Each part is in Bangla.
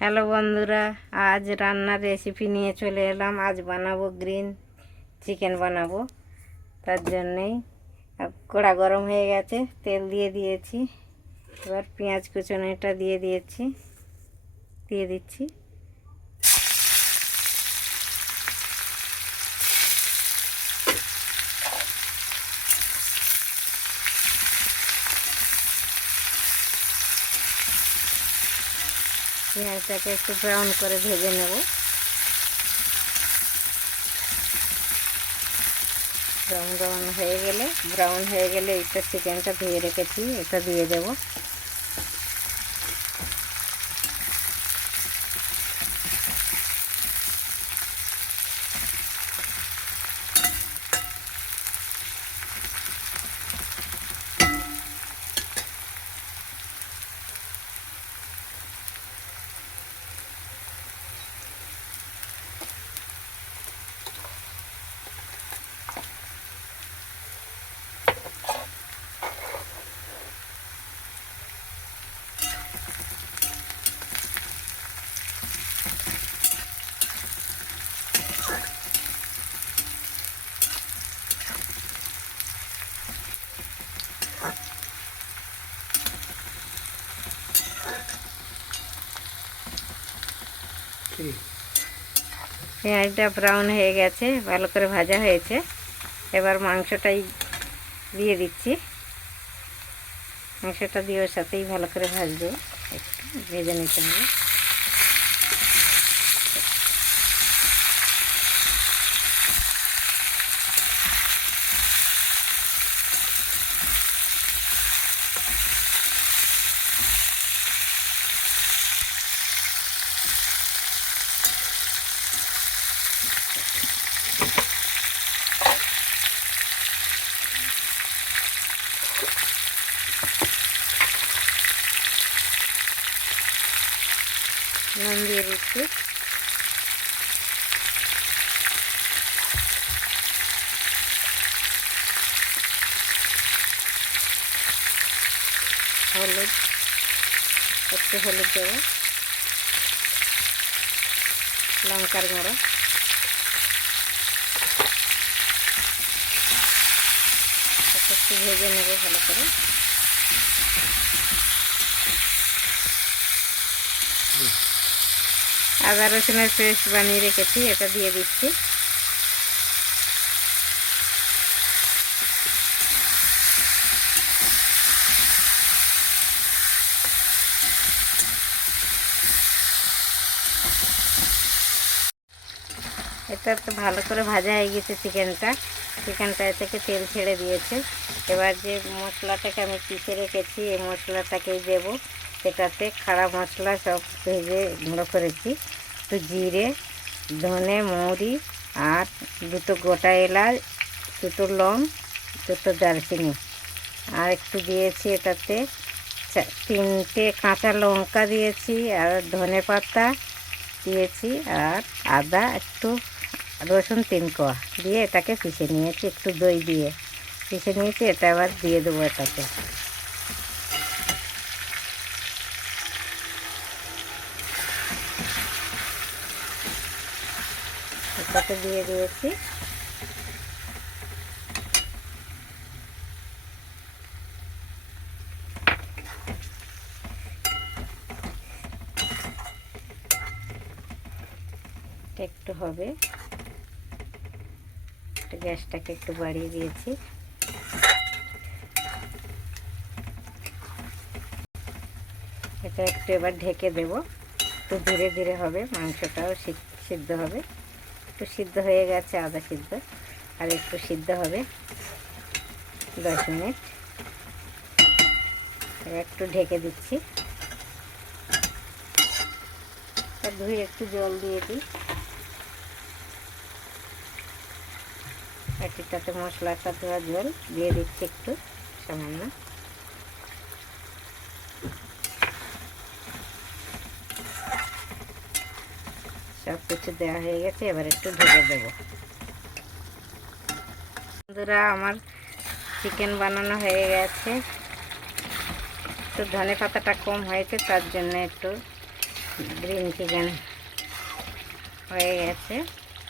হ্যালো বন্ধুরা, আজ রান্নার রেসিপি নিয়ে চলে এলাম। আজ বানাবো গ্রিন চিকেন বানাবো। তার জন্যেই কড়া গরম হয়ে গেছে, তেল দিয়ে দিয়েছি। এবার পেঁয়াজ কুচনোটা দিয়ে দিচ্ছি। পেঁয়াজটাকে একটু ব্রাউন করে ভেজে নেব। ব্রাউন হয়ে গেলে এইটা চিকেনটা ধুয়ে রেখেছি, এটা দিয়ে দেবো। পেঁয়াজটা ব্রাউন হয়ে গেছে, ভালো করে ভাজা হয়েছে। এবার মাংসটাই দিয়ে দিচ্ছি। মাংসটা দিয়ে ওর সাথেই ভালো করে ভাজবো, একটু ভেজে নিতে হবে। নুন দিয়ে দিচ্ছি। হলুদ, একটু হলুদ দেবো। লঙ্কার গুঁড়ো, একটু ভেজে নেবো ভালো করে। আদা রসুনের পেস্ট বানিয়ে রেখেছি, এটা দিয়ে দিচ্ছি। এটা তো ভালো করে ভাজা হয়ে গেছে চিকেনটা এ থেকে তেল ছেড়ে দিয়েছে। এবার যে মশলাটাকে আমি পিষে রেখেছি, এই মশলাটাকেই দেবো। এটাতে খাড়া মশলা সব ভেজে গুঁড়ো করেছি, একটু জিরে, ধনে, মৌরি আর দুটো গোটা এলাচ, দুটো লং, দুটো দারচিনি, আর একটু দিয়েছি এটাতে 3টে কাঁচা লঙ্কা দিয়েছি, আর ধনে পাতা দিয়েছি, আর আদা একটু, রসুন 3 কোয়া দিয়ে এটাকে পিষে নিয়েছি। একটু দই দিয়ে পিষে নিয়েছি। এটা আবার দিয়ে দেবো এটাতে। এটাতে দিয়ে দিয়েছি। একটু হবে, গ্যাসটাকে একটু বাড়িয়ে দিয়েছি। এটা একটু এবার ঢেকে দেব। একটু ধীরে ধীরে হবে, মাংসটাও সিদ্ধ হবে। একটু সিদ্ধ হয়ে গেছে, আদা সিদ্ধ, আর একটু সিদ্ধ হবে 10 মিনিট। এবার একটু ঢেকে দিচ্ছি। ধুয়ে একটু জল দিয়ে দিই। বাটিটাতে মশলাটা ধোয়া জল দিয়ে দিচ্ছি একটু সামান্য। সব কিছু দেওয়া হয়ে গেছে, এবার একটু ঢেকে দেবো। বন্ধুরা, আমার চিকেন বানানো হয়ে গেছে। একটু ধনে পাতাটা কম হয়েছে, তার জন্য একটু গ্রিন চিকেন হয়ে গেছে,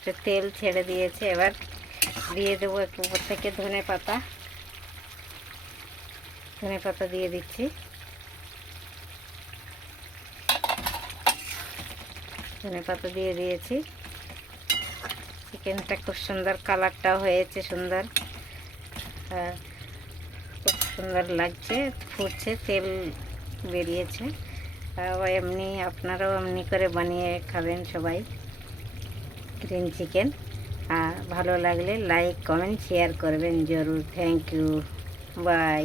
তো তেল ছেড়ে দিয়েছে। এবার দিয়ে দেবো একটু উপর থেকে ধনে পাতা দিয়ে দিচ্ছি। ধনে পাতা দিয়ে দিয়েছি। চিকেনটা খুব সুন্দর কালারটাও হয়েছে, সুন্দর, খুব সুন্দর লাগছে, ফুটছে, তেল বেরিয়েছে। এমনি আপনারাও এমনি করে বানিয়ে খাবেন সবাই গ্রিন চিকেন। আর ভালো লাগলে লাইক কমেন্ট শেয়ার করবেন জরুর। Thank you, by.